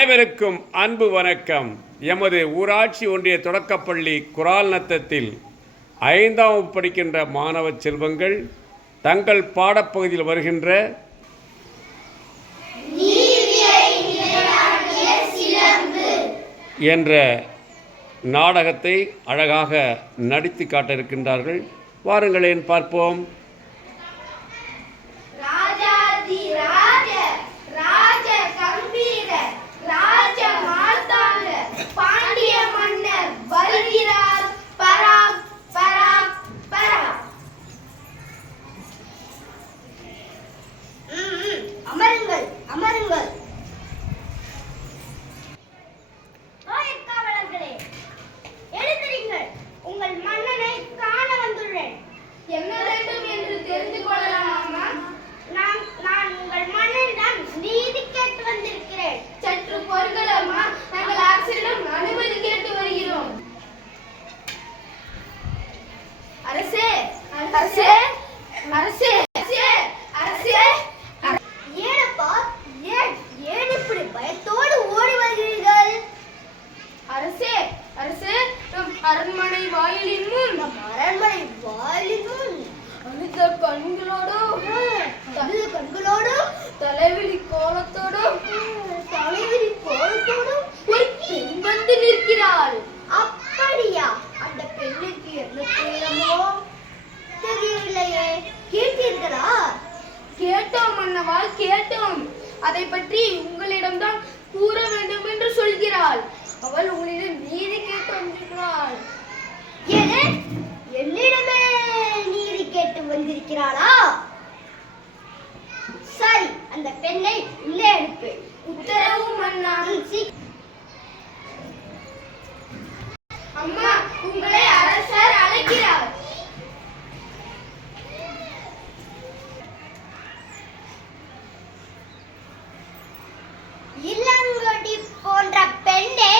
அனைவருக்கும் அன்பு வணக்கம். எமது ஊராட்சி ஒன்றிய தொடக்கப்பள்ளி குரால் நத்தத்தில் 5ஆம் வகுப்பு படிக்கின்ற மாணவ செல்வங்கள் தங்கள் பாடப்பகுதியில் வருகின்ற என்ற நாடகத்தை அழகாக நடித்து காட்ட இருக்கின்றார்கள். வாருங்களேன் பார்ப்போம். அரண்மனை வாயிலின் முன் அழுத கண்களோடு தலைவிழி கோலத்தோடு ஒரு பெண் வந்து நிற்கிறாள். அப்படியா? அந்த பெண்ணுக்கு என்ன பேரமோ தெரியவில்லையே. கேட்டீர்களா? கேட்டோம் அண்ணவால், கேட்டோம். அதை பற்றி உங்களிடம்தான் கூற வேண்டும் என்று சொல்கிறாள். அவள் உங்களிடம் நீதி கேட்டு வந்திருக்கிறாள். என்னிடமே நீதி கேட்டு வந்திருக்கிறாளா? சரி, அந்த பெண்ணை உள்ளே அனுப்பு. உத்தரவு மன்னா. அம்மா, உங்களை அரசர் அழைக்கிறார். இளங்கொடி போன்ற பெண்ணே,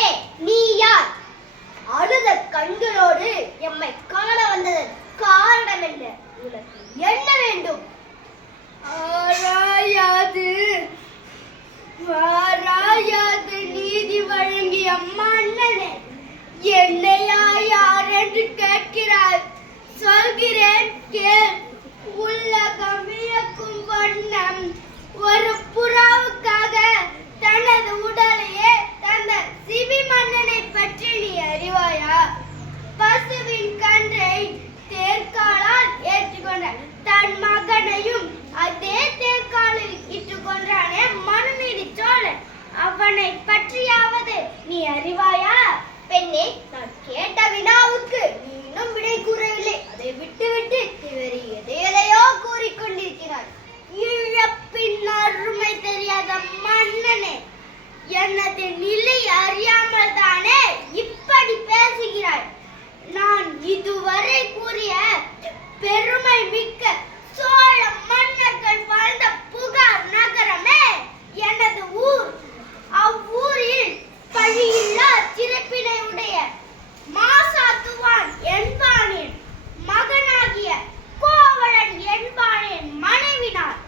நீ யார்? அழுத கண்களோடு எம்மை காண வந்ததன் காரணம் என்ன? உனக்கு என்ன வேண்டும்? வாராயாது நீதி வழங்கிய மன்னனே, என்னையா யார் என்று கேட்கிறார். சொல்கிறேன் கேள். உலகம் வியக்கும் வண்ணம் ஒரு புறாவுக்காக தனது உடலையே தந்த சிபி மன்னனை பற்றி நீ அறிவாயா? பசுவின் கன்றை தேர்காலால் ஏற்றுக்கொண்ட தன் மகனையும் அதே தேர்காலில் இட்டுக்கொண்டானே மனுநீதி சோழன், அவனை பற்றியாவது நீ அறிவாயா? பெண்ணே, நான் கேட்ட வினாவுக்கு நீ இன்னும் விடை கூறவில்லை. அதை விட்டுவிட்டு வேறு எதையோ கூறிக்கொண்டிருக்கிறார். இழப்பின் அருமை தெரியாத மன்னனே, எனது நிலை அறியாமல் தானே இப்படி பேசுகிறாய்? நான் இதுவரை கூறிய பெருமை மிக்க சோழ மன்னர்கள் வாழ்ந்த புகார் நகரமே எனது ஊர். அவ்வூரில் பழியில்லா சிறப்பினை உடைய மாசாத்துவான் என்பானின் மகனாகிய கோவலன் என்பானின் மனைவினார்.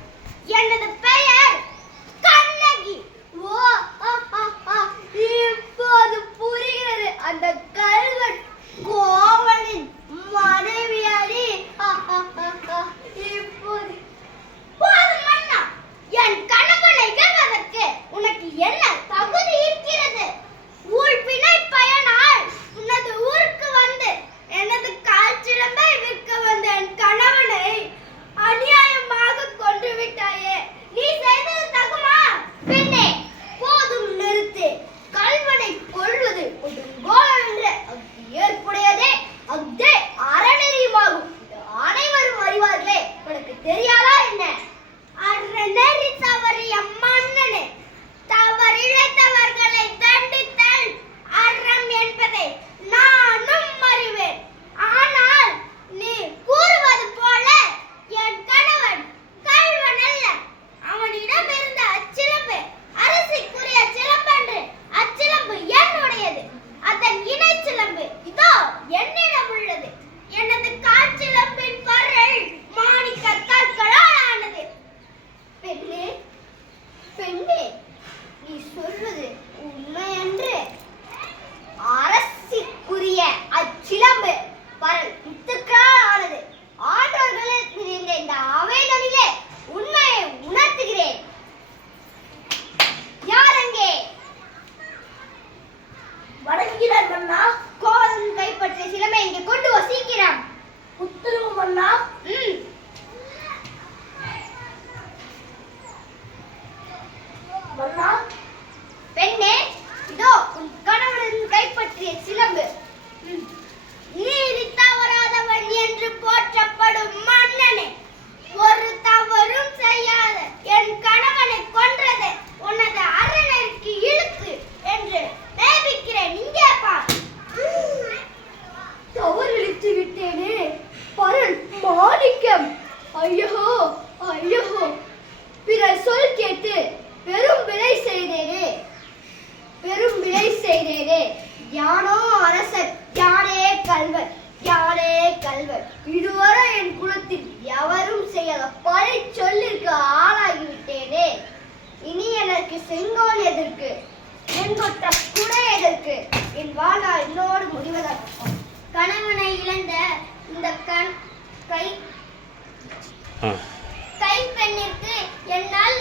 எனது பெயர் கண்ணகி. ஓ, செய்தேனே. யானோ அரசர், யானே கல்வர், யானே கல்வர். இதுவரை என் குலத்தில் எவரும் செய்யாத பழி சொல்லிற்கு ஆளாகிவிட்டேனே. இனி எனக்கு செங்கோல் எதற்கு, என் கொற்ற குடை எதற்கு? என் வாழ்நாள் என்னோடு முடிவதற்கு. கணவனை இழந்த இந்த கை பெண்ணிற்கு என்னால்